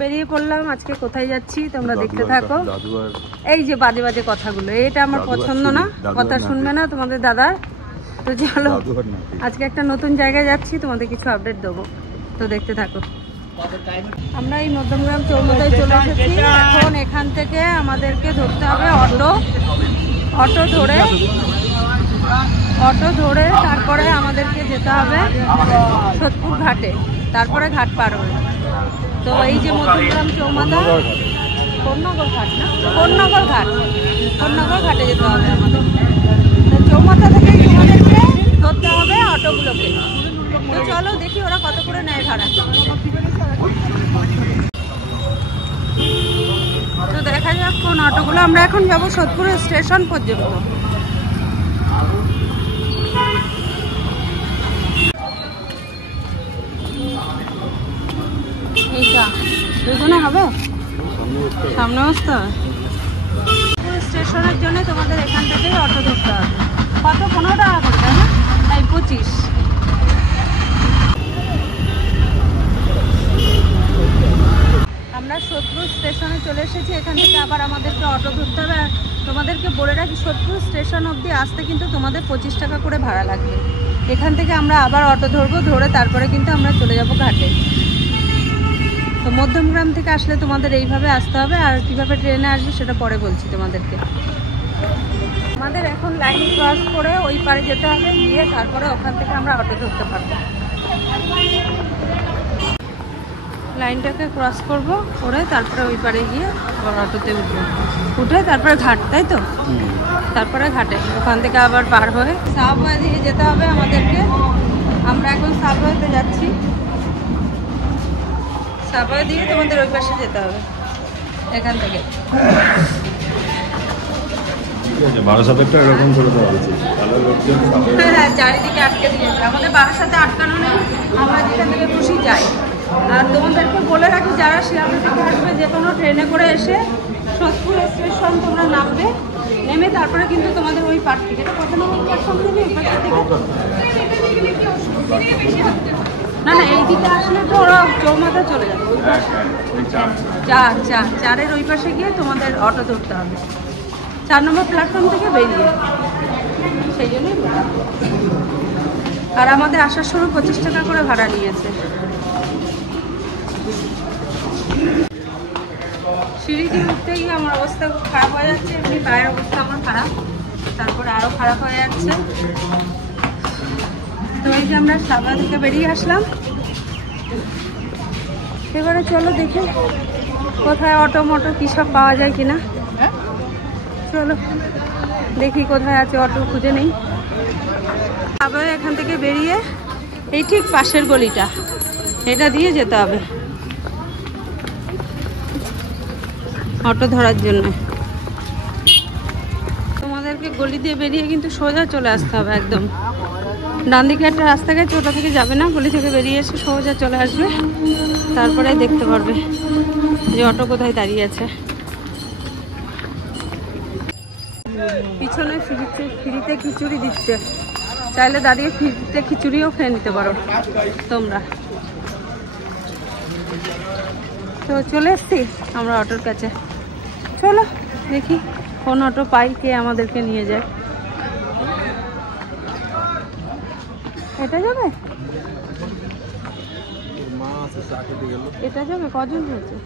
বেরিয়ে পড়লাম। আজকে কোথায় যাচ্ছি তোমরা দেখতে থাকো। এই যে বাজে বাজে কথাগুলো, এটা আমার পছন্দ না, কথা শুনবে না তোমাদের দাদা। তো চলো আজকে একটা নতুন জায়গায় যাচ্ছি, তোমাদের কিছু আপডেট দেবো, তো দেখতে থাকো। আমরা এই মধ্যমগ্রাম চৌমাথায় চলে এসেছি। এখন এখান থেকে আমাদেরকে ধরতে হবে অটো ধরে তারপরে আমাদেরকে যেতে হবে সোদপুর ঘাটে, তারপরে ঘাট পার হবে। তো এই যে মধ্যমগ্রাম চৌমাথা, কোন্নগর ঘাট না, কোন্নগর ঘাটে যেতে হবে আমাদের। তো চৌমাথা থেকে আমাদেরকে ধরতে হবে অটোগুলোকে। তো চলো দেখি ওরা কত করে নেয় ভাড়া। তো দেখা যাক কোন অটোগুলো। আমরা এখন যাবো সোদপুর স্টেশন পর্যন্ত। এইটা দুজনে হবে, সামনে বসতে হবে। স্টেশনের জন্য তোমাদের এখান থেকেই অটো ধরতে হবে। কত? 15 টাকা করে, তাই না? তাই 25। আমরা সোদপুর স্টেশনে চলে এসেছি। এখান থেকে আবার আমাদেরকে অটো ধরতে হবে। আর তোমাদেরকে বলে রাখি, সোদপুর স্টেশন অবধি আসতে কিন্তু তোমাদের 25 টাকা করে ভাড়া লাগবে। এখান থেকে আমরা আবার অটো ধরবো, ধরে তারপরে কিন্তু আমরা চলে যাব ঘাটে। তো মধ্যমগ্রাম থেকে আসলে তোমাদের এইভাবে আসতে হবে, আর কীভাবে ট্রেনে আসবে সেটা পরে বলছি তোমাদেরকে। আমাদের এখন লাইন ক্রস করে ওই পারে যেতে হবে, গিয়ে তারপরে ওখান থেকে আমরা অটো ধরতে পারবো। লাইনটাকে ক্রস করে তারপরে ওই পারে গিয়ে আবার অটোতে উঠে তারপরে ঘাট, তাই তো? তারপরে ঘাটে ওখান থেকে আবার পার হয়ে সাবওয়ে দিয়ে যেতে হবে আমাদেরকে। আমরা এখন সাবওয়েতে যাচ্ছি। সাবওয়ে দিয়ে তোমাদের ওই পাশে যেতে হবে এখান থেকে। হ্যাঁ, চারিদিকে আটকে দিয়েছে আমাদের। বারাসাতে আটকানো নেই, আমরা যেখান থেকে খুশি যাই। আর তোমাদেরকে বলে রাখি, যারা শিয়ালদা থেকে আসবে যে কোনো ট্রেনে করে এসে সোদপুর স্টেশন তোমরা নামবে, নেমে তারপরে কিন্তু তোমাদের ওই পার থেকে কত নম্বর প্ল্যাটফর্ম দেবে ওই পাশ থেকে। না, এই দিকে আসলে তো ওরা চৌমাথা চলে যাবে। 4 ওই পাশে গিয়ে তোমাদের অটো ধরতে হবে, 4 নম্বর প্ল্যাটফর্ম থেকে বেরিয়ে। সেই জন্যই। আর আমাদের আসার সময় 25 টাকা করে ভাড়া নিয়েছে। সিঁড়ি দিয়ে উঠতে গিয়ে আমার অবস্থা খুব খারাপ হয়ে যাচ্ছে। এমনি পায়ের অবস্থা আমার খারাপ, তারপরে আরও খারাপ হয়ে যাচ্ছে। তো এই যে আমরা সাবওয়ে থেকে বেরিয়ে আসলাম। এবারে চলো দেখি কোথায় অটো কী সব পাওয়া যায় কিনা। চলো দেখি কোথায় আছে অটো, খুঁজে নেই। সাবওয়ে এখান থেকে বেরিয়ে এই ঠিক পাশের গলিটা, এটা দিয়ে যেতে হবে অটো ধরার জন্য। তোমাদেরকে গলি দিয়ে বেরিয়ে কিন্তু সোজা চলে আসতে হবে একদম। ডান দিকে একটা রাস্তা গেছে, ওটা থেকে যাবে না, গলি থেকে বেরিয়ে এসে সোজা চলে আসবে, তারপরে দেখতে পারবে যে অটো কোথায় দাঁড়িয়ে আছে। পিছনে ফ্রিতে খিচুড়ি দিচ্ছে, চাইলে দাঁড়িয়ে ফ্রিতে খিচুড়িও খেয়ে নিতে পারো তোমরা। তো চলে এসছি আমরা অটোর কাছে। চলো দেখি কোন অটো পাই, কে আমাদেরকে নিয়ে যায়। এটা যাবে, এটা যাবে। কজন হয়েছে?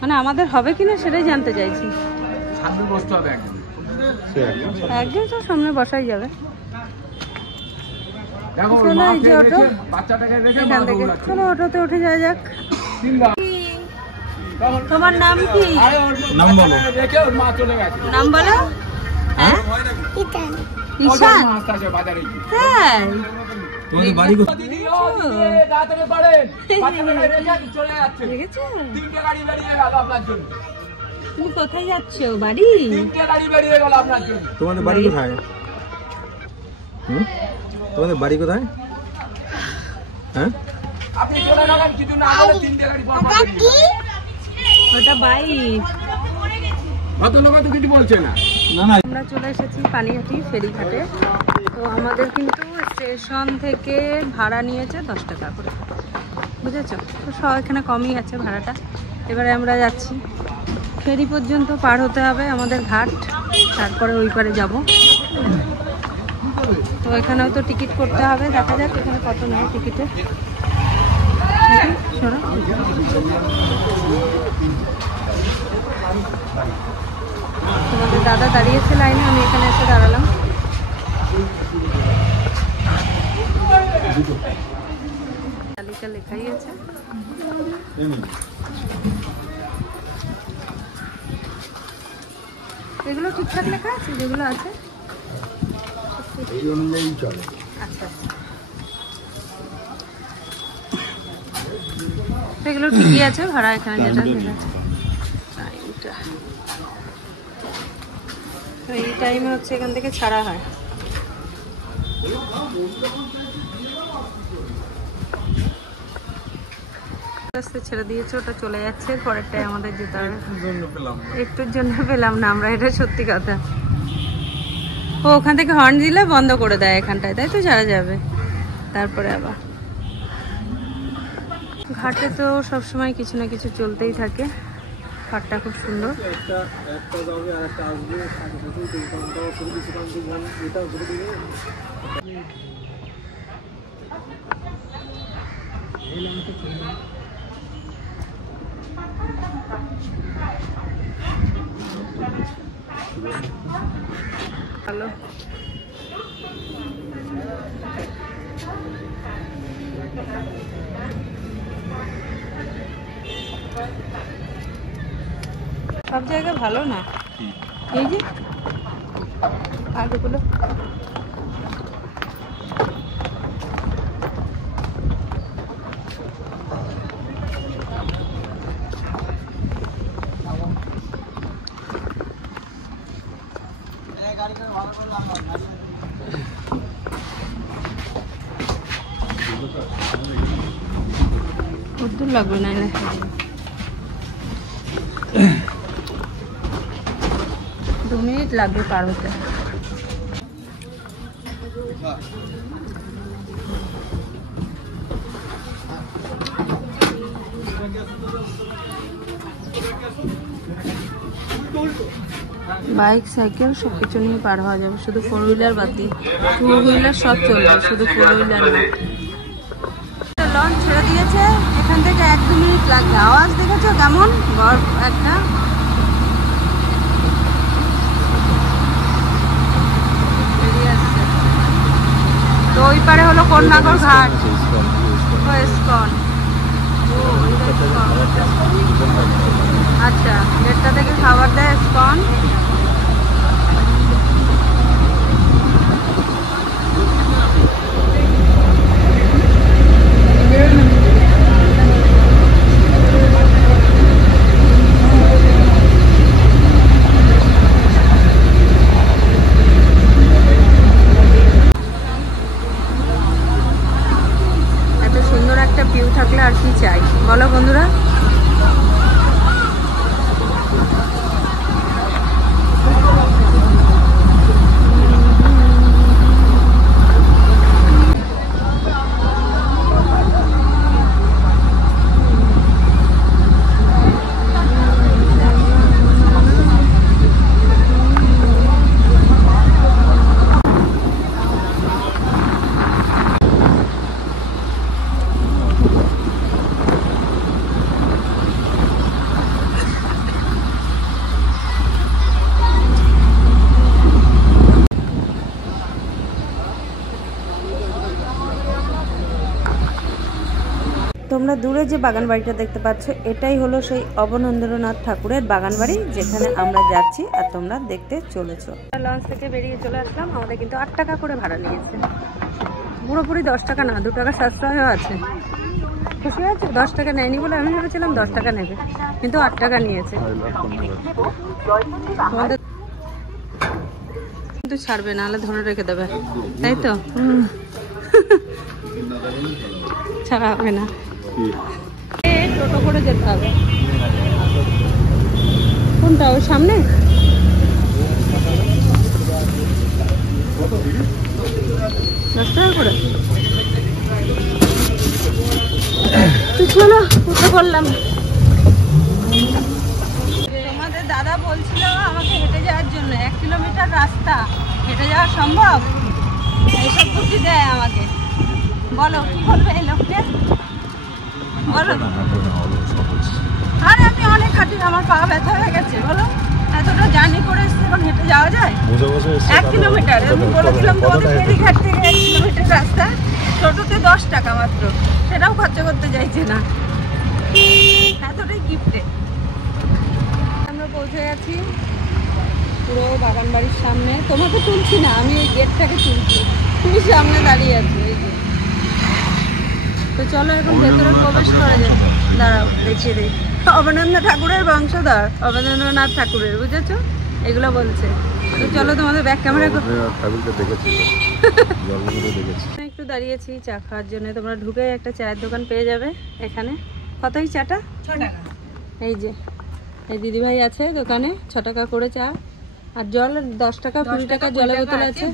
মানে আমাদের হবে কিনা সেটাই জানতে চাইছি। একদিন তো সামনে বসাই যাবে। চলো এই যে অটো, এখান থেকে চলো অটোতে উঠে যাওয়া যাক। তোমার নাম কি? নাম বলো। নাম বলো। হ্যাঁ, ঈশান। হ্যাঁ, তুমি কোথায় যাচ্ছ? বাড়ি? তোমাদের বাড়ি কোথায়? তোমাদের বাড়ি কোথায়? হ্যাঁ, ওটা বাইক। কত লোক তো কিছু বলছে না। না না, আমরা চলে এসেছি পানিহাটি ফেরিঘাটে। তো আমাদের কিন্তু স্টেশন থেকে ভাড়া নিয়েছে 10 টাকা করে, বুঝেছো? তো সব এখানে কমই আছে ভাড়াটা। এবারে আমরা যাচ্ছি, ফেরি পর্যন্ত পার হতে হবে আমাদের ঘাট, তারপরে ওই পারে যাব। তো এখানেও তো টিকিট করতে হবে, দেখা যাক এখানে কত নেয় টিকিটে। শোনো, তোমাদের দাদা দাঁড়িয়েছে লাইনে, আমি এখানে এসে দাঁড়ালাম। তালিকা লেখাই আছে। এগুলো ঠিকঠাক লেখা আছে যেগুলো আছে, এই অনুযায়ী চলে। আচ্ছা, এগুলো ঠিকই আছে ভাড়া এখানে যেটা টাইমটা। এই টাইমে হচ্ছে এখান থেকে ছাড়া হয়। আস্তে ছেড়ে দিয়েছে, ওটা চলে যাচ্ছে, পরেরটাই আমাদের যেতে হবে। একটুর জন্য পেলাম না আমরা, এটা সত্যি কথা। ও ওখান থেকে হর্ন দিলে বন্ধ করে দেয় এখানটায়, তাই তো ছাড়া যাবে। তারপরে আবার ঘাটে তো সবসময় কিছু না কিছু চলতেই থাকে। ঘাটটা খুব সুন্দর। ভালো, সব জায়গা ভালো না। এই যে আলুগুলো কদ্দূর লাগবে না, 2 মিনিট লাগবে পার হতে। বাইক সাইকেল সব কিছু নিয়ে পার হওয়া যাবে, শুধু 4 হুইলার বাদ দিয়ে। 2 হুইলার সব চলবে, শুধু 4 হুইলার না। লঞ্চ ছেড়ে দিয়েছে, এখান থেকে 1-2 মিনিট লাগবে। আওয়াজ দেখেছো কেমন একটা? তো ওই পারে হলো কন্যাগর ঘাট, ইস্কন। আচ্ছা, 1:30 থেকে খাবার দেয় ইস্কন। ভিউ থাকলে আর কি চাই বলো বন্ধুরা। তোমরা দূরে যে বাগান বাড়িটা দেখতে পাচ্ছ, এটাই হলো সেই অবনীন্দ্রনাথ ঠাকুরের বাগান বাড়ি, যেখানে আমরা যাচ্ছি আর তোমরা দেখতে চলেছো। লঞ্চ থেকে বেরিয়ে চলে আসলাম। আমাদের কিন্তু 8 টাকা করে ভাড়া নিয়েছে, পুরোপুরি 10 টাকা না, 2 টাকা সাশ্রয়ও আছে। খুশি আছে? 10 টাকা নেয়নি বলে আমি ভেবেছিলাম 10 টাকা নেবে, কিন্তু 8 টাকা নিয়েছে। কিন্তু ছাড়বে না, হলে ধরে রেখে দেবে, তাই তো? ছাড়া হবে না, টোটো করে যেতে হবে। কোনটা? ওই সামনে? করলাম। তোমাদের দাদা বলছিল আমাকে হেঁটে যাওয়ার জন্য, 1 কিলোমিটার রাস্তা হেঁটে যাওয়া সম্ভব? এইসব বুদ্ধি দেয় আমাকে। বলো কি করবে এই লোককে, বলো। আরে আমি অনেক হাঁটি, আমার পা ব্যথা হয়ে গেছে। বলো এতটা জার্নি করে এসে এখন হেঁটে যাওয়া যায়? 1 কিলোমিটার। আমি বলে দিলাম তোমাদের ফেরিঘাট থেকে 1 কিলোমিটার রাস্তা, টোটোতে 10 টাকা মাত্র, সেটাও খরচা করতে চাইছে না। এতটাই গিফটে। আমরা পৌঁছে গেছি পুরো বাগান বাড়ির সামনে। তোমাকে তুলছি না, আমি ওই গেটটাকে তুলছি, তুমি সামনে দাঁড়িয়ে আছো এই যে। তো চলো এখন ভেতরে প্রবেশ করা যায়। দাঁড়াও দেখিয়ে দিই, অবনীন্দ্র ঠাকুরের বংশধর, অবনীন্দ্রনাথ ঠাকুরের, বুঝেছো? এগুলো বলছে। তো চলো তোমাদের ব্যাক ক্যামেরা একটু দাঁড়িয়েছি চা খাওয়ার জন্য। তোমরা ঢুকে একটা চায়ের দোকান পেয়ে যাবে এখানে। কতই চাটা? 6 টাকা। এই যে এই দিদিভাই আছে দোকানে, 6 টাকা করে চা, আর জল 10 টাকা 20 টাকা জলের বোতল আছে,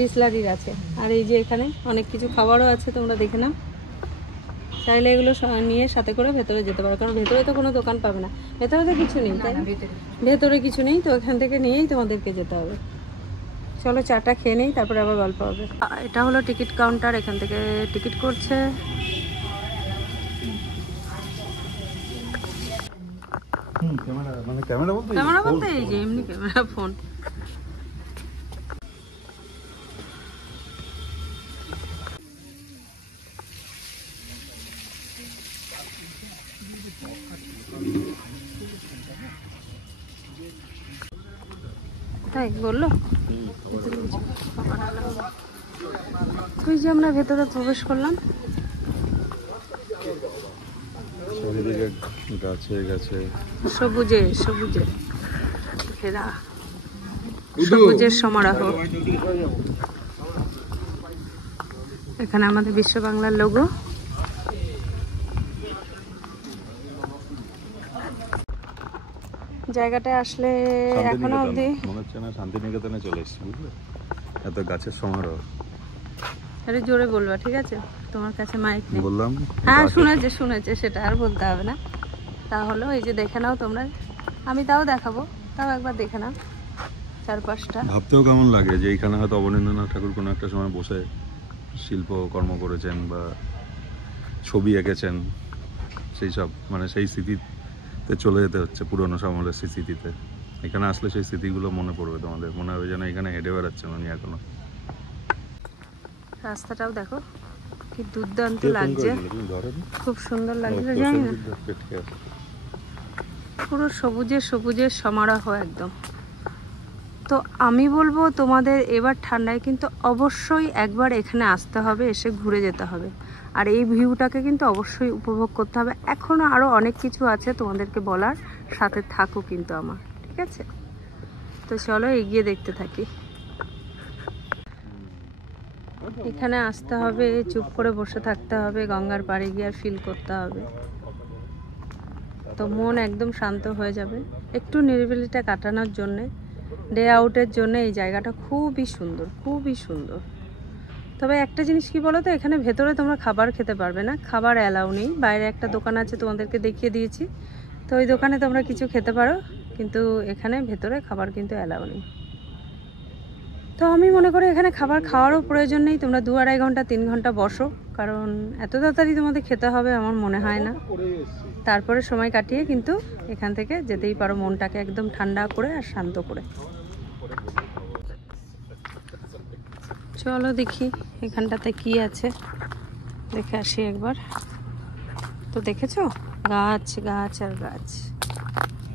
বিসলারির আছে। আর এই যে এখানে অনেক কিছু খাবারও আছে, তোমরা দেখে নাও। চাইলে এগুলো নিয়ে সাথে করে ভেতরে যেতে পারো, কারণ ভেতরে তো কোনো দোকান পাবে না, ভেতরে তো কিছু নেই, তাই ভেতরে কিছু নেই, তো এখান থেকে নিয়েই তোমাদেরকে যেতে হবে। চলো চাটা খেয়ে নেই, তারপরে আবার গল্প হবে। এটা হলো টিকিট কাউন্টার, এখান থেকে টিকিট করছে। ক্যামেরা বলতে এই যে এমনি ক্যামেরা, ফোন। তাই বললো। ওই যে আমরা ভেতরে প্রবেশ করলাম, সবুজে সবুজে ঘেরা, সবুজের সমারোহ। এখানে আমাদের বিশ্ব বাংলার লোগো। জায়গাটায় আসলে এখনো অবধি মনে হচ্ছে না শান্তিনিকেতনে চলে এসেছি, বুঝলে? এত গাছের সমারোহ। আরে জোরে বলবা, ঠিক আছে? তোমার কাছে মাইক নেই। বললাম হ্যাঁ শুনেছে, সেটা আর বলতে হবে না। তাহলে এই যে দেখে নাও তোমরা, আমি তাও দেখাবো, তাও একবার দেখে নাও চারপাশটা। ভাবতেও কেমন লাগে যে এইখানে হয়তো অবনীন্দ্রনাথ ঠাকুর কোনো একটা সময় বসে শিল্পকর্ম করেছেন বা ছবি এঁকেছেন, সেই সব মানে সেই স্মৃতিতে চলে যেতে হচ্ছে, পুরোনো সমলের স্মৃতিতে। এখানে আসলে সেই স্মৃতিগুলো মনে পড়বে, তোমাদের মনে হবে যেন এখানে হেঁটে বেড়াচ্ছেন উনি এখনো। রাস্তাটাও দেখো কি দুর্দান্ত লাগছে, খুব সুন্দর লাগছে। জানি না, পুরো সবুজের সবুজের সমারোহ একদম। তো আমি বলবো তোমাদের এবার ঠান্ডায় কিন্তু অবশ্যই একবার এখানে আসতে হবে, এসে ঘুরে যেতে হবে, আর এই ভিউটাকে কিন্তু অবশ্যই উপভোগ করতে হবে। এখনও আরও অনেক কিছু আছে তোমাদেরকে বলার, সাথে থাকো কিন্তু আমার, ঠিক আছে? তো চলো এগিয়ে দেখতে থাকি। এখানে আসতে হবে, চুপ করে বসে থাকতে হবে, গঙ্গার পাড়ে গিয়ে আর ফিল করতে হবে, তো মন একদম শান্ত হয়ে যাবে। একটু নিরিবিলিটা কাটানোর জন্যে, ডে আউটের জন্য এই জায়গাটা খুবই সুন্দর, খুবই সুন্দর। তবে একটা জিনিস কি বলো তো, এখানে ভেতরে তোমরা খাবার খেতে পারবে না, খাবার অ্যালাউ নেই। বাইরে একটা দোকান আছে, তোমাদেরকে দেখিয়ে দিয়েছি, তো ওই দোকানে তোমরা কিছু খেতে পারো, কিন্তু এখানে ভেতরে খাবার কিন্তু অ্যালাউ নেই। তো আমি মনে করি এখানে খাবার খাওয়ারও প্রয়োজন নেই, তোমরা 2-2.5 ঘন্টা 3 ঘন্টা বসো, কারণ এত তাড়াতাড়ি তোমাদের খেতে হবে আমার মনে হয় না। তারপরে সময় কাটিয়ে কিন্তু এখান থেকে যেতেই পারো, মনটাকে একদম ঠান্ডা করে আর শান্ত করে। চলো দেখি এখানটাতে কি আছে, দেখে আসি একবার। তো দেখেছো, গাছ গাছ আর গাছ,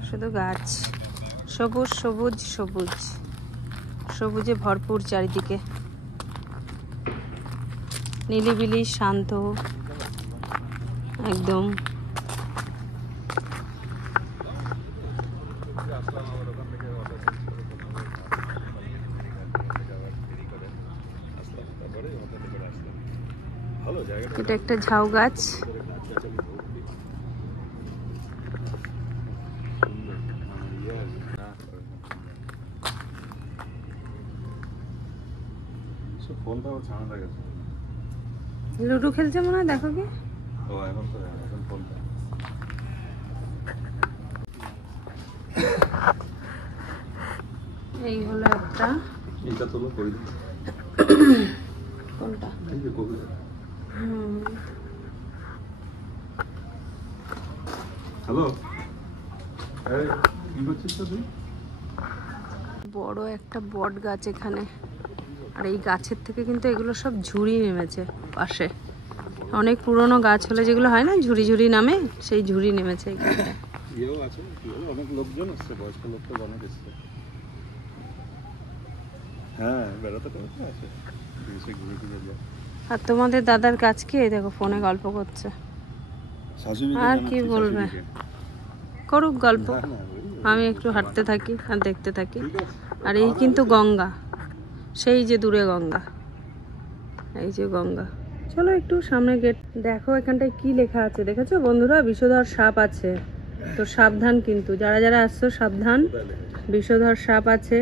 শুধু গাছ, সবুজ সবুজ সবুজ, সবুজে ভরপুর চারিদিকে, নিলিবিলি শান্ত একদম। এটা একটা ঝাউ গাছ, লুডো খেলছে মনে হয়, দেখো কি। এই হলো একটা। এটা তোলো কই কোনটা? এই যে কই। হ্যালো, এই কি করছিস তুই? বড় একটা বট গাছ এখানে, আর এই গাছের থেকে কিন্তু এগুলো সব ঝুড়ি নেমেছে পাশে। অনেক পুরনো গাছ হলে যেগুলো হয় না ঝুড়ি ঝুড়ি নামে, সেই ঝুড়ি নেমেছে এখানটায়। ইয়েও আছে, অনেক লোকজন আসছে, বয়স্ক লোক তো অনেক এসছে। হ্যাঁ, বেড়াতে বেড়াতে আছে, এসে ঘুরে ঘুরে যায়। আর তোমাদের দাদার কাজ কি? দেখো ফোনে গল্প করছে। আর কি বলবে, করুক গল্প, আমি একটু হাঁটতে থাকি আর দেখতে থাকি। আর এই কিন্তু গঙ্গা, সেই যে দূরে গঙ্গা, এই যে গঙ্গা। চলো একটু সামনে গেট দেখো, এখানটায় কি লেখা আছে দেখেছো বন্ধুরা? বিষধর সাপ আছে, তো সাবধান কিন্তু, যারা যারা আসছো সাবধান, বিষধর সাপ আছে।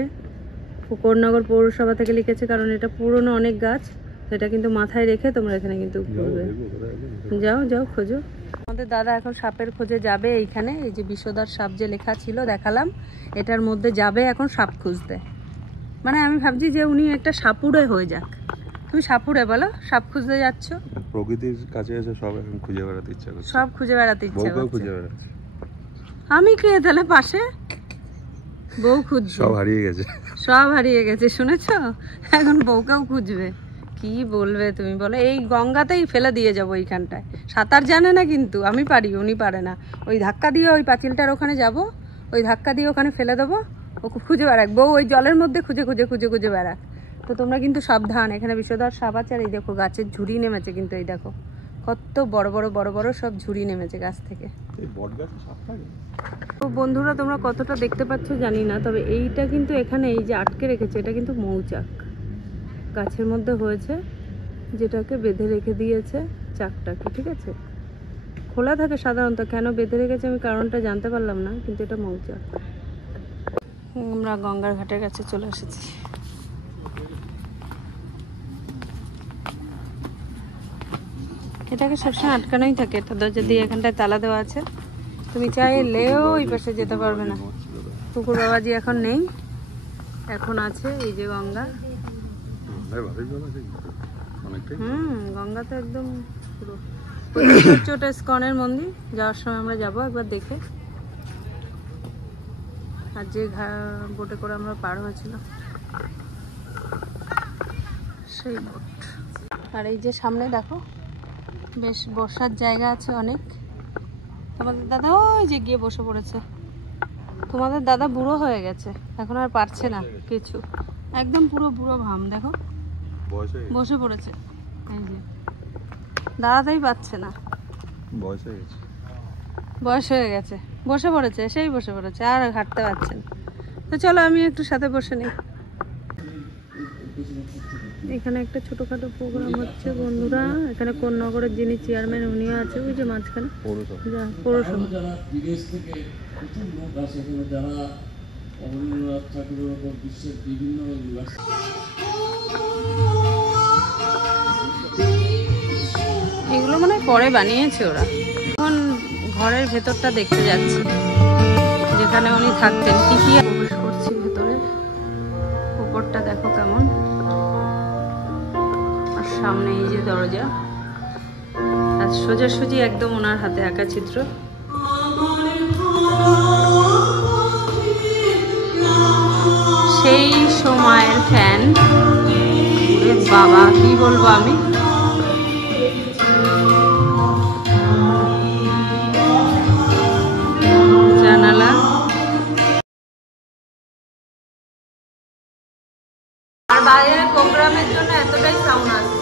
কোকড়নগর পৌরসভা থেকে লিখেছে, কারণ এটা পুরনো অনেক গাছ, সেটা কিন্তু মাথায় রেখে তোমরা এখানে কিন্তু ঘুরবে। যাও যাও খোঁজো। আমাদের দাদা এখন সাপের খোঁজে যাবে। এইখানে এই যে বিষধর সাপ যে লেখা ছিল দেখালাম, এটার মধ্যে যাবে এখন সাপ খুঁজতে। মানে আমি ভাবছি যে উনি একটা সাপুড়ে হয়ে যাক। তুমি সাপুড়ে বলো, সাপ খুঁজতে যাচ্ছ। প্রকৃতির কাছে এসে সব এখন খুঁজে বেড়াতে ইচ্ছা করছে, সব খুঁজে বেড়াতে ইচ্ছা বউকেও করছে। খুঁজে বেড়াচ্ছে। আমি কে তাহলে পাশে? বউ খুঁজছে, সব হারিয়ে গেছে, সব হারিয়ে গেছে, শুনেছো? এখন বউকেও খুঁজবে। কি বলবে তুমি বলো? এই গঙ্গাতেই ফেলে দিয়ে যাবো এইখানটায়। সাঁতার জানে না কিন্তু, আমি পারি, উনি পারে না। ওই ধাক্কা দিয়ে ওই পাঁচিলটার ওখানে যাব, ওই ধাক্কা দিয়ে ওখানে ফেলে দেবো, ও খুঁজে বেড়াক। বউ ওই জলের মধ্যে খুঁজে খুঁজে খুঁজে খুঁজে বেড়াক। তো তোমরা কিন্তু সাবধান, এখানে বিষধর সাপ আছে। আর এই দেখো গাছের ঝুড়ি নেমেছে কিন্তু, এই দেখো কত বড় বড় বড় বড় সব ঝুড়ি নেমেছে গাছ থেকে। এই বট গাছে সাপ থাকে। তো বন্ধুরা তোমরা কতটা দেখতে পাচ্ছ জানি না, তবে এইটা কিন্তু এখানে এই যে আটকে রেখেছে, এটা কিন্তু মৌচাক গাছের মধ্যে হয়েছে, যেটাকে বেঁধে রেখে দিয়েছে চাকটাকে। ঠিক আছে, খোলা থাকে সাধারণত, কেন বেঁধে রেখেছে আমি কারণটা জানতে পারলাম না, কিন্তু এটা মৌচাক। আমরা গঙ্গার ঘাটের কাছে চলে এসেছি। এটাকে সবসময় আটকানোই থাকে, এটা দরজা দিয়ে এখানটায় তালা দেওয়া আছে, তুমি চাইলেও ওই পাশে যেতে পারবে না। কুকুর বাবাজি এখন নেই, এখন আছে এই যে গঙ্গা। গঙ্গা তো একদম পুরো। ওটা ইসকনের মন্দির, যাওয়ার সময় আমরা যাবো একবার দেখে। আর যে বোটে করে আমরা পার হয়েছিল সেই বোট। আর এই যে সামনে দেখো বেশ বসার জায়গা আছে অনেক। তোমাদের দাদা ওই যে গিয়ে বসে পড়েছে। তোমাদের দাদা বুড়ো হয়ে গেছে, এখন আর পারছে না কিছু, একদম পুরো বুড়ো ভাম। দেখো বসে পড়েছে, এই যে দাঁড়াতেই পারছে না, বয়স হয়ে গেছে, বসে পড়েছে, সেই বসে পড়েছে, আর হাঁটতে পারছে না। তো চলো আমি একটু সাথে বসে নিই। এখানে একটা ছোটখাটো প্রোগ্রাম হচ্ছে বন্ধুরা। এখানে কোন নগরের যিনি চেয়ারম্যান উনিও আছে, ওই যে মাঝখানে পৌরসভা। যারা বিদেশ থেকে প্রচুর লোক আসে, যারা রবীন্দ্রনাথ ঠাকুরের উপর বিশ্বের বিভিন্ন এগুলো মানে পরে বানিয়েছে ওরা। এখন ঘরের ভেতরটা দেখতে যাচ্ছি, যেখানে উনি থাকতেন। কি কি প্রবেশ করছি ভেতরে, উপরটা দেখো কেমন, আর সামনে এই যে দরজা, আর সোজাসুজি একদম ওনার হাতে আঁকা চিত্র। সেই সময়ের ফ্যান, বাবা কি বলবো আমি। জানালা আর বাইরের প্রোগ্রামের জন্য এতটাই সাউন্ড আসছে।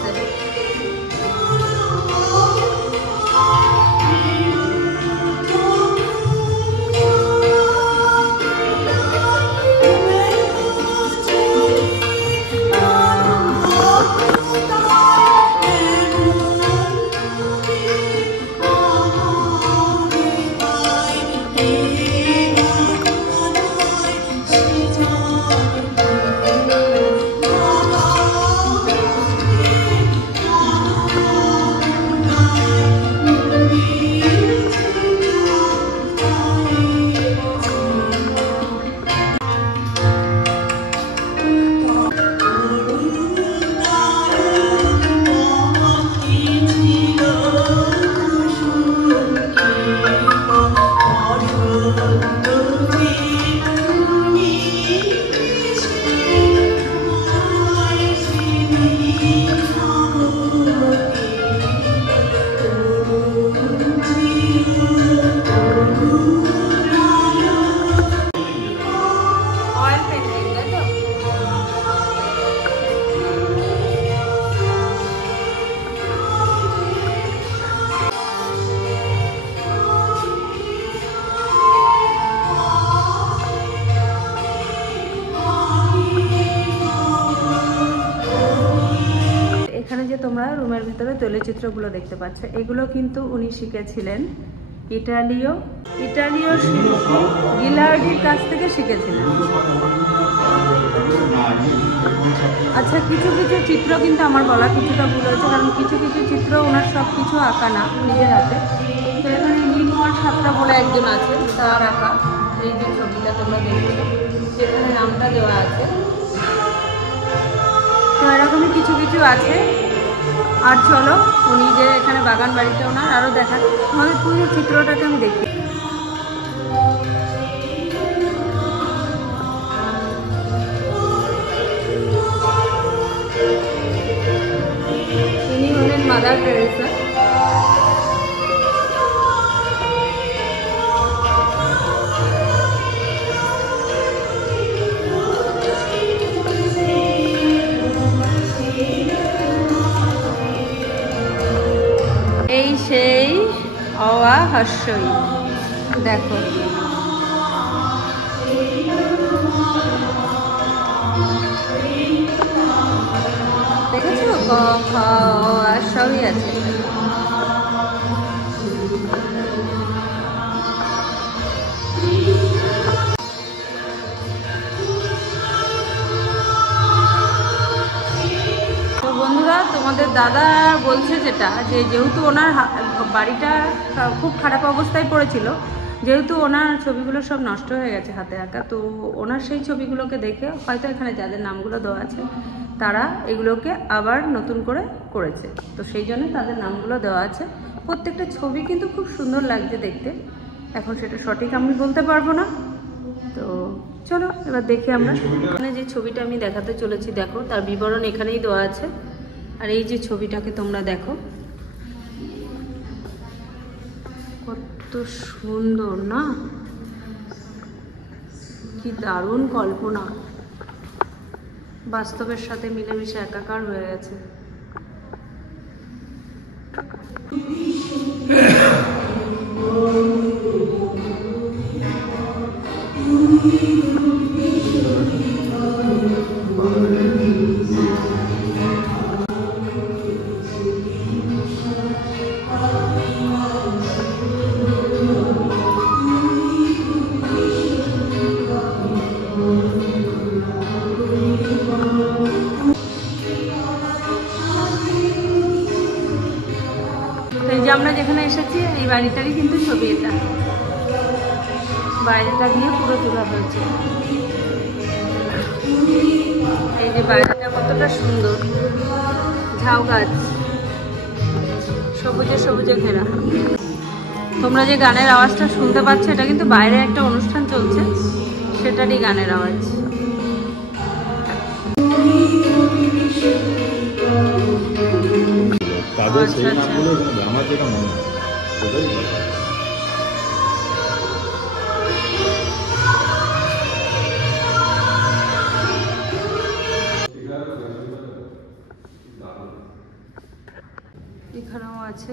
তোমরা রুমের ভিতরে তৈলচিত্রগুলো দেখতে পাচ্ছ। এগুলো কিন্তু উনি শিখেছিলেন ইটালীয় শিল্পী গিলার্ডির কাছ থেকে শিখেছিলেন। আচ্ছা, কিছু কিছু চিত্র কিন্তু আমার বলা কিছুটা ভুল হয়েছে, কারণ কিছু কিছু চিত্র ওনার সব কিছু আঁকা না নিজের হাতে। তো এখানে নীলমল সাতটা বলে একজন আছে, তার আঁকা এই যে ছবিটা তোমরা দেখছো, যেখানে নামটা দেওয়া আছে। তো এরকমই কিছু কিছু আছে। আর চলো উনি যে এখানে বাগান বাড়িটা ওনার আরও দেখান, আমাদের পুরো চিত্রটাকে আমি দেখি। ইনি হলেন মাদার টেরেসা। এই সেই অওয়া হস্যই, দেখো দেখেছো, ক খ আর সবই আছে। বন্ধুরা, তোমাদের দাদা বলছে যেটা, যে যেহেতু ওনার বাড়িটা খুব খারাপ অবস্থায় পড়েছিল, যেহেতু ওনার ছবিগুলো সব নষ্ট হয়ে গেছে হাতে আঁকা, তো ওনার সেই ছবিগুলোকে দেখে হয়তো এখানে যাদের নামগুলো দেওয়া আছে তারা এগুলোকে আবার নতুন করে করেছে, তো সেই জন্য তাদের নামগুলো দেওয়া আছে। প্রত্যেকটা ছবি কিন্তু খুব সুন্দর লাগছে দেখতে, এখন সেটা সঠিক আমি বলতে পারবো না। তো চলো এবার দেখি আমরা। এখানে যে ছবিটা আমি দেখাতে চলেছি, দেখো তার বিবরণ এখানেই দেওয়া আছে। আর এই যে ছবিটাকে তোমরা দেখো, কত সুন্দর না, কি দারুণ কল্পনা, বাস্তবের সাথে মিলেমিশে একাকার হয়ে গেছে। আমরা যেখানে এসেছি এই বাড়িটারই কিন্তু ছবি এটা, বাইরেটা দিয়ে পুরো তোলা হয়েছে। এই যে বাইরেটা কতটা সুন্দর, ঝাউ গাছ সবুজে সবুজে ঘেরা। তোমরা যে গানের আওয়াজটা শুনতে পাচ্ছ, এটা কিন্তু বাইরে একটা অনুষ্ঠান চলছে, সেটারই গানের আওয়াজ। তাদের সেই নামগুলো আমার যেটা মনে হয় সেটাই এখানেও আছে।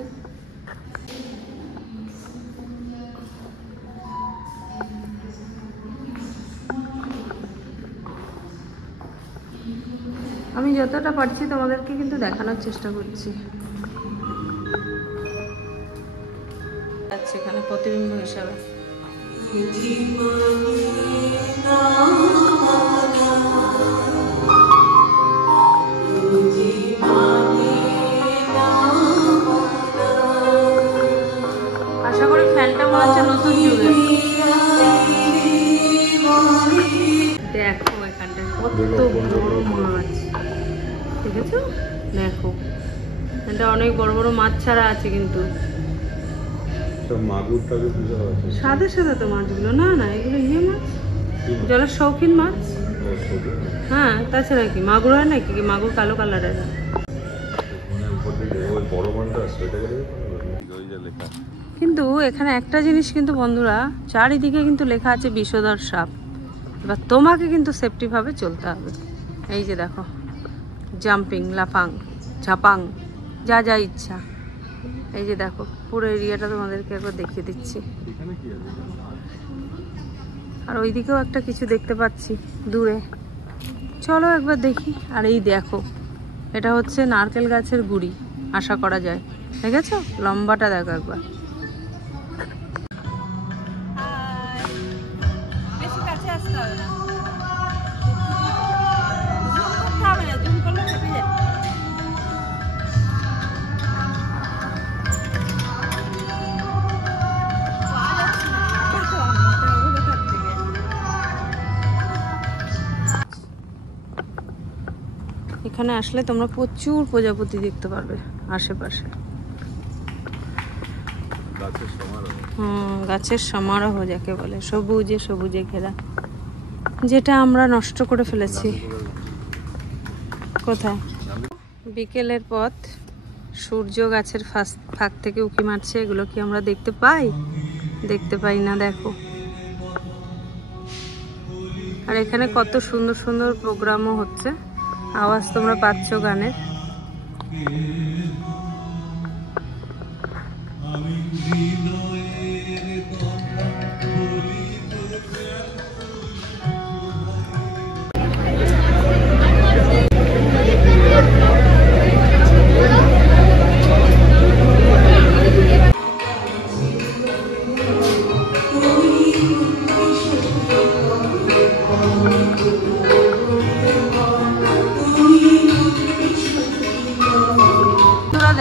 আমি যতটা পারছি তোমাদেরকে কিন্তু দেখানোর চেষ্টা করছি। এখানে প্রতিবিম্ব হিসাবে আশা করি ফ্যানটা মনে হচ্ছে নতুন যুগের। দেখো এখানটা কত বড় মাছ, দেখেছো? দেখো এটা অনেক বড় বড় মাছ ছাড়া আছে, কিন্তু সাদা সাদা তো মাছগুলো না, না এগুলো ইয়ে মাছ, জলের শৌখিন মাছ। হ্যাঁ, তাছাড়া কি মাগুর হয় নাকি? মাগুর কালো কালারের। কিন্তু এখানে একটা জিনিস কিন্তু বন্ধুরা, চারিদিকে কিন্তু লেখা আছে বিষধর সাপ। এবার তোমাকে কিন্তু সেফটিভাবে চলতে হবে। এই যে দেখো, জাম্পিং, লাফাং, ঝাপাং, যা যা ইচ্ছা। এই যে দেখো পুরো এরিয়াটা তোমাদেরকে একবার দেখিয়ে দিচ্ছি। আর ওইদিকেও একটা কিছু দেখতে পাচ্ছি দূরে, চলো একবার দেখি। আর এই দেখো এটা হচ্ছে নারকেল গাছের গুড়ি আশা করা যায়। দেখেছো লম্বাটা দেখো একবার। বেশি কাছে আসতে হবে না, জুম করলে কেটে যায়। এখানে আসলে তোমরা প্রচুর প্রজাপতি দেখতে পারবে আশেপাশে। গাছের সমারোহ যাকে বলে, সবুজে সবুজে ঘেরা, যেটা আমরা নষ্ট করে ফেলেছি। কোথায়? বিকেলের পথ, সূর্য গাছের ফাঁক থেকে উঁকি মারছে, এগুলো কি আমরা দেখতে পাই? দেখতে পাই না। দেখো, আর এখানে কত সুন্দর সুন্দর প্রোগ্রামও হচ্ছে, আওয়াজ তোমরা পাচ্ছ গানের।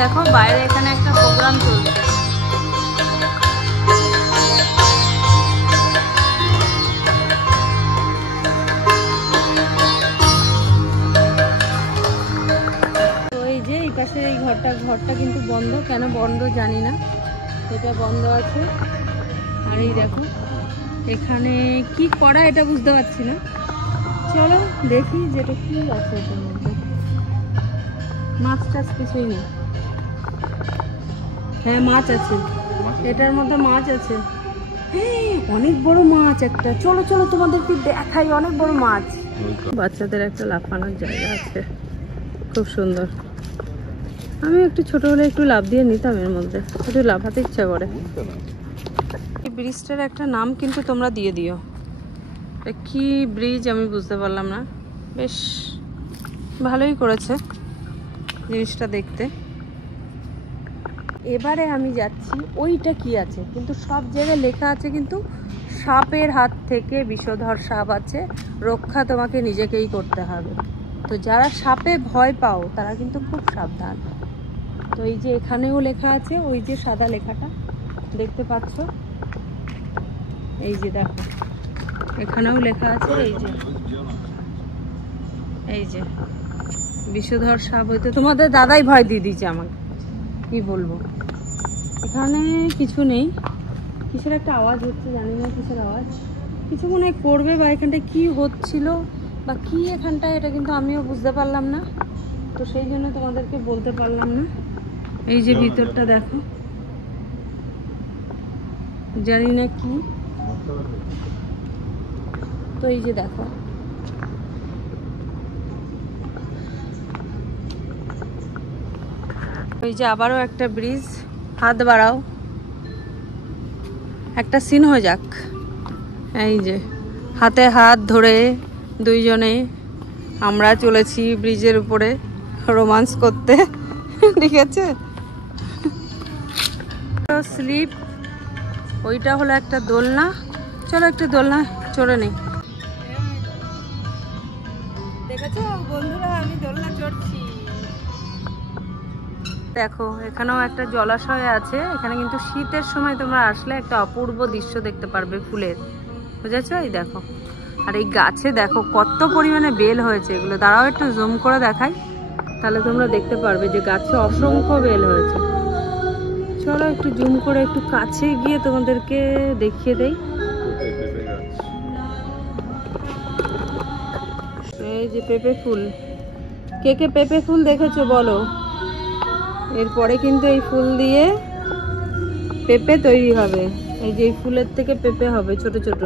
দেখো বাইরে এখানে একটা প্রোগ্রাম চলছে। তো এই যে এই পাশে এই ঘরটা কিন্তু বন্ধ, কেন বন্ধ জানি না, এটা বন্ধ আছে। আর এই দেখো এখানে কি করা এটা বুঝতে পারছি না, চলো দেখি যেটা কি আছে এটার মধ্যে। মাছ টাছ কিছুই নেই। হ্যাঁ মাছ আছে, এটার মধ্যে মাছ আছে, অনেক বড় মাছ একটা। চলো চলো তোমাদেরকে দেখাই, অনেক বড় মাছ। বাচ্চাদের একটা লাফানোর জায়গা আছে, খুব সুন্দর। আমি একটু ছোট হলে একটু লাফ দিয়ে নিতাম, এর মধ্যে একটু লাফাতে ইচ্ছা করে। এই ব্রিজটার একটা নাম কিন্তু তোমরা দিয়ে দিও, কি ব্রিজ আমি বুঝতে পারলাম না, বেশ ভালোই করেছে জিনিসটা দেখতে। এবারে আমি যাচ্ছি, ওইটা কি আছে কিন্তু সব জায়গায় লেখা আছে কিন্তু সাপের হাত থেকে বিষধর সাপ আছে, রক্ষা তোমাকে নিজেকেই করতে হবে। তো যারা সাপে ভয় পাও তারা কিন্তু খুব সাবধান। তো এই যে এখানেও লেখা আছে, ওই যে সাদা লেখাটা দেখতে পাচ্ছ, এই যে দেখো এখানেও লেখা আছে, এই যে বিষধর সাপ হইতে তোমাদের দাদাই ভয় দিয়ে দিয়েছে আমাকে, কি বলবো। এখানে কিছু নেই, কিসের একটা আওয়াজ হচ্ছে, জানি না কিসের আওয়াজ, কিছু মনে হয় করবে বা এখানটায় কি হচ্ছিল বা কি এখানটায়, এটা কিন্তু আমিও বুঝতে পারলাম না, তো সেই জন্য তোমাদেরকে বলতে পারলাম না। এই যে ভিতরটা দেখো, জানি না কি, তো এই যে দেখো ওই যে আবারও একটা ব্রিজ, হাত বাড়াও, একটা সিন হয়ে যাক। এই যে হাতে হাত ধরে দুইজনে আমরা চলেছি ব্রিজের উপরে রোমান্স করতে, ঠিক আছে। স্লিপ, ওইটা হলো একটা দোলনা, চলো একটা দোলনা চড়ে নেই। দেখেছো বন্ধুরা, আমি দোলনা চড়ছি। দেখো এখানেও একটা জলাশয় আছে, এখানে কিন্তু শীতের সময় তোমরা আসলে একটা অপূর্ব দৃশ্য দেখতে পারবে ফুলের, বুঝেছো? এই দেখো, আর এই গাছে দেখো কত পরিমাণে বেল হয়েছে, এগুলো দাঁড়াও একটু জুম করে দেখাই, তাহলে তোমরা দেখতে পারবে যে গাছে অসংখ্য বেল হয়েছে। চলো একটু জুম করে একটু কাছে গিয়ে তোমাদেরকে দেখিয়ে দেই। এই যে পেঁপে ফুল, কে কে পেঁপে ফুল দেখেছো বলো? এরপরে কিন্তু এই ফুল দিয়ে পেঁপে তৈরি হবে, এই যে এই ফুলের থেকে পেঁপে হবে ছোট ছোট।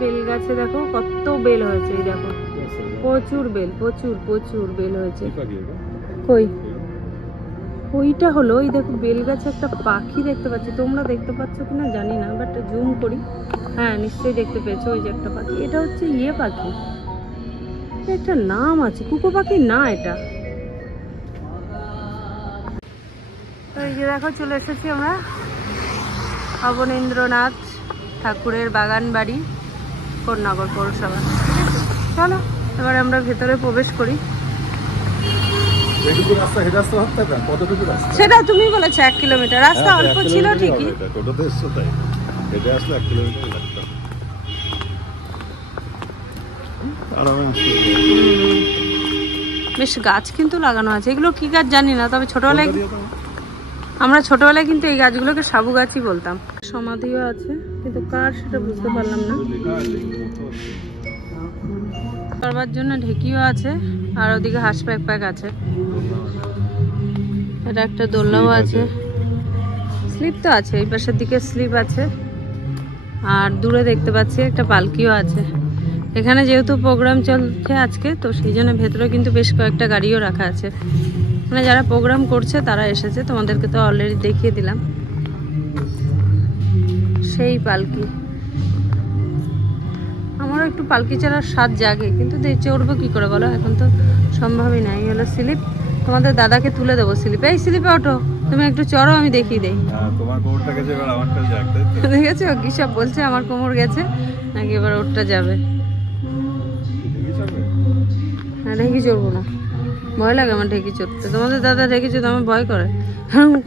বেল গাছে দেখো কত বেল হয়েছে, এই দেখো প্রচুর বেল, প্রচুর প্রচুর বেল হয়েছে। কই ওইটা হলো, এই দেখো বেল গাছে একটা পাখি দেখতে পাচ্ছি, তোমরা দেখতে পাচ্ছ কিনা জানি না, বাট জুম করি, হ্যাঁ নিশ্চয়ই দেখতে পেয়েছো, ওই যে একটা পাখি, এটা হচ্ছে ইয়ে পাখি, একটা নাম আছে, কুকু পাখি না এটা। এই যে দেখো চলে এসেছি আমরা অবনীন্দ্রনাথ ঠাকুরের বাগান বাড়ি, কোন্নগর পৌরসভা। চলো এবার আমরা ভেতরে প্রবেশ করি। সেটা তুমি বলেছো 1 কিলোমিটার, রাস্তা অল্প ছিল ঠিকই। বেশ গাছ কিন্তু লাগানো আছে, এগুলো কি গাছ জানি না, তবে ছোটবেলায় আমরা ছোটবেলায় কিন্তু এই গাছগুলোকে সাবু গাছই বলতাম। সমাধিও আছে কিন্তু কার সেটা বুঝতে পারলাম না। করবার জন্য ঢেকিও আছে আর ওদিকে হাঁস প্যাক আছে। এটা একটা দোলনাও আছে, স্লিপ তো আছে, এই পাশের দিকে স্লিপ আছে। আর দূরে দেখতে পাচ্ছি একটা পালকিও আছে। এখানে যেহেতু প্রোগ্রাম চলছে আজকে, তো সেই জন্য ভেতরে কিন্তু বেশ কয়েকটা গাড়িও রাখা আছে। মানে যারা প্রোগ্রাম করছে তারা এসেছে, তোমাদেরকে তো অলরেডি দেখিয়ে দিলাম। সেই পালকি, আমারও একটু পালকি চড়ার স্বাদ জাগে, কিন্তু চড়বো কি করে বলো, এখন তো সম্ভবই নাই। হলো স্লিপ, তোমাদের দাদাকে তুলে দেবো স্লিপে। এই স্লিপে ওঠো, তুমি একটু চড়ো, আমি দেখিয়ে দেই। তোমার কোমরটা গেছে, এবার আমারটা যাক, তাই তো? দেখেছো কি সব বলছে, আমার কোমর গেছে নাকি এবার ওরটা যাবে। ঢেকি চড়বো না, ভয় লাগে আমার ঢেকি চড়তে। তোমাদের দাদা ঢেকি চড়তে আমার ভয় করে,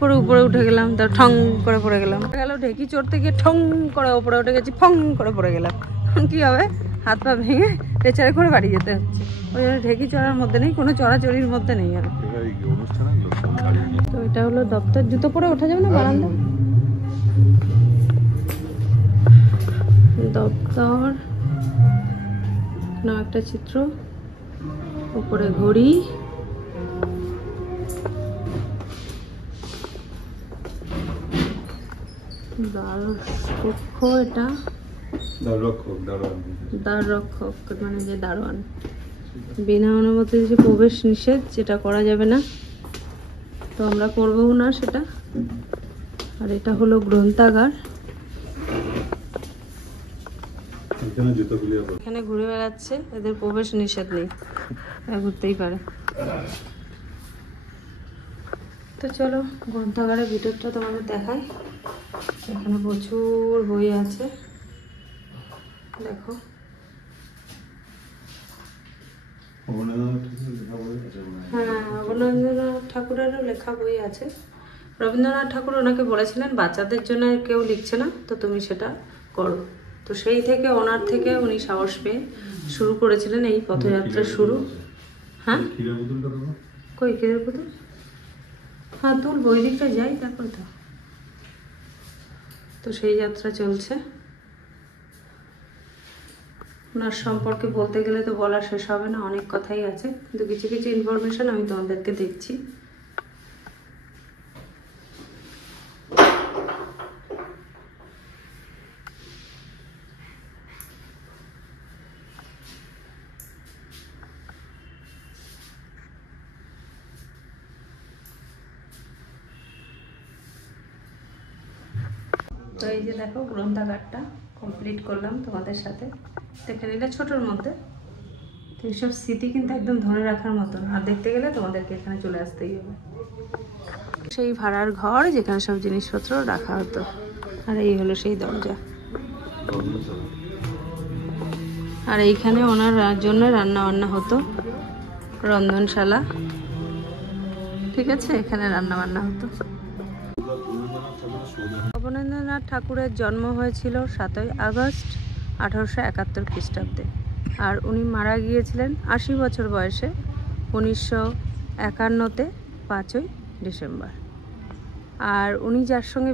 করে উপরে উঠে গেলাম, তার ঠং করে পড়ে গেলাম। গেল ঢেকি চড়তে গিয়ে ঠং করে উপরে উঠে গেছি, ফং করে পড়ে গেলাম। কি হবে, হাত পা ভেঙে টেচারে করে বাড়ি যেতে হচ্ছে। ওই জন্য ঢেকি চড়ার মধ্যে নেই, কোনো চড়াচড়ির মধ্যে নেই আর। তো এটা হলো দপ্তর, জুতো পরে ওঠা যাবে না বারান্দা। দপ্তর না, একটা চিত্র, উপরে ঘড়ি, কক্ষ, এটা দ্বার রক্ষক মানে যে দারোয়ান। বিনা অনুমতি যে প্রবেশ নিষেধ, যেটা করা যাবে না, তো আমরা করবও না সেটা। আর এটা হলো গ্রন্থাগার। এখানে ঘুরে বেড়াচ্ছে, এদের প্রবেশ নিষেধ নেই, ঘুরতেই পারে। তো চলো গ্রন্থাগারের ভিতরটা তোমাদের দেখাই। এখানে প্রচুর বই আছে, দেখো। হ্যাঁ, অবনীন্দ্রনাথ ঠাকুরেরও লেখা বই আছে। রবীন্দ্রনাথ ঠাকুর ওনাকে বলেছিলেন বাচ্চাদের জন্য কেউ লিখছে না, তো তুমি সেটা করো। তো সেই থেকে ওনার থেকে উনি সাহস পেয়ে শুরু করেছিলেন এই পথযাত্রা শুরু। হ্যাঁ কই ক্ষীরের পুতুল, হ্যাঁ তুলবো, ওই দিকটা যাই তারপর তো। তো সেই যাত্রা চলছে। ওনার সম্পর্কে বলতে গেলে তো বলা শেষ হবে না, অনেক কথাই আছে, কিন্তু কিছু কিছু ইনফরমেশন আমি তোমাদেরকে দিচ্ছি। তো এই যে দেখো গ্রন্থাগারটা কমপ্লিট করলাম তোমাদের সাথে, দেখে নিলে ছোটোর মধ্যে। তো এইসব স্মৃতি কিন্তু একদম ধরে রাখার মতন, আর দেখতে গেলে তোমাদেরকে এখানে চলে আসতেই হবে। সেই ভাড়ার ঘর যেখানে সব জিনিসপত্র রাখা হতো, আর এই হলো সেই দরজা। আর এইখানে ওনার জন্য রান্না বান্না হতো, রন্ধনশালা, ঠিক আছে, এখানে রান্না বান্না হতো। অবনীন্দ্রনাথ ঠাকুরের জন্ম হয়েছিল 7ই আগস্ট 1871 খ্রিস্টাব্দে, আর উনি মারা গিয়েছিলেন 80 বছর বয়সে 1951-তে 5ই ডিসেম্বর। আর উনি যার সঙ্গে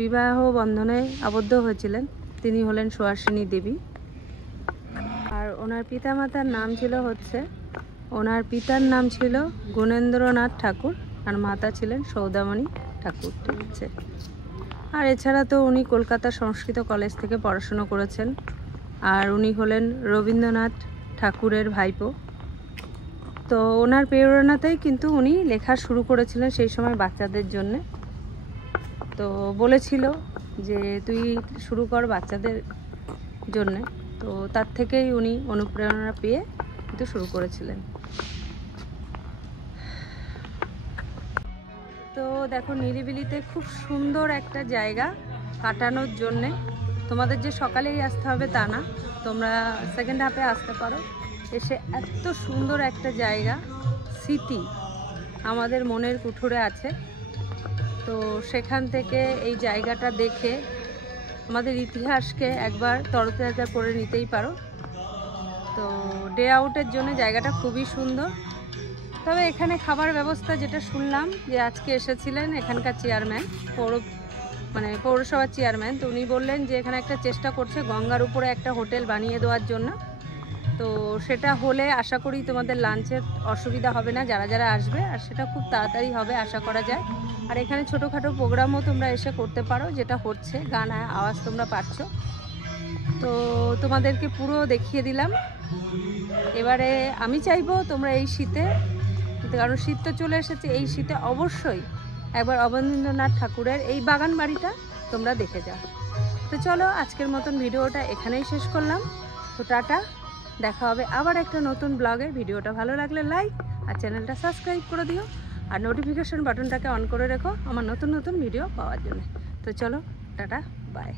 বিবাহ বন্ধনে আবদ্ধ হয়েছিলেন তিনি হলেন সুহাসিনী দেবী। আর ওনার পিতামাতার নাম ছিল ওনার পিতার নাম ছিল গুণেন্দ্রনাথ ঠাকুর, আর মাতা ছিলেন সৌদামণি ঠাকুর, ঠিক আছে। আর এছাড়া তো উনি কলকাতা সংস্কৃত কলেজ থেকে পড়াশুনো করেছেন। আর উনি হলেন রবীন্দ্রনাথ ঠাকুরের ভাইপো। তো ওনার প্রেরণাতেই কিন্তু উনি লেখা শুরু করেছিলেন সেই সময় বাচ্চাদের জন্যে। তো বলেছিল যে তুই শুরু কর বাচ্চাদের জন্যে, তো তার থেকেই উনি অনুপ্রেরণা পেয়ে কিন্তু শুরু করেছিলেন। তো দেখো নিরিবিলিতে খুব সুন্দর একটা জায়গা কাটানোর জন্যে। তোমাদের যে সকালেই আসতে হবে তা না, তোমরা সেকেন্ড হাফে আসতে পারো। এসে এত সুন্দর একটা জায়গা, স্মৃতি আমাদের মনের কুঠুরে আছে। তো সেখান থেকে এই জায়গাটা দেখে আমাদের ইতিহাসকে একবার তরতাজা করে নিতেই পারো। তো ডে আউটের জন্য জায়গাটা খুবই সুন্দর। তবে এখানে খাবার ব্যবস্থা যেটা শুনলাম যে আজকে এসেছিলেন এখানকার চেয়ারম্যান, পৌরসভার চেয়ারম্যান, তো উনি বললেন যে এখানে একটা চেষ্টা করছে গঙ্গার উপরে একটা হোটেল বানিয়ে দেওয়ার জন্য। তো সেটা হলে আশা করি তোমাদের লাঞ্চের অসুবিধা হবে না যারা যারা আসবে, আর সেটা খুব তাড়াতাড়ি হবে আশা করা যায়। আর এখানে ছোটোখাটো প্রোগ্রামও তোমরা এসে করতে পারো, যেটা হচ্ছে গান আওয়াজ তোমরা পাচ্ছ। তো তোমাদেরকে পুরো দেখিয়ে দিলাম। এবারে আমি চাইবো তোমরা এই শীতে, কারণ শীত তো চলে এসেছে, এই শীতে অবশ্যই একবার অবনীন্দ্রনাথ ঠাকুরের এই বাগান বাড়িটা তোমরা দেখে যাও। তো চলো আজকের মতন ভিডিওটা এখানেই শেষ করলাম। তো টাটা, দেখা হবে আবার একটা নতুন ব্লগে। ভিডিওটা ভালো লাগলে লাইক আর চ্যানেলটা সাবস্ক্রাইব করে দিও, আর নোটিফিকেশন বাটনটাকে অন করে রেখো আমার নতুন নতুন ভিডিও পাওয়ার জন্য। তো চলো টাটা, বাই।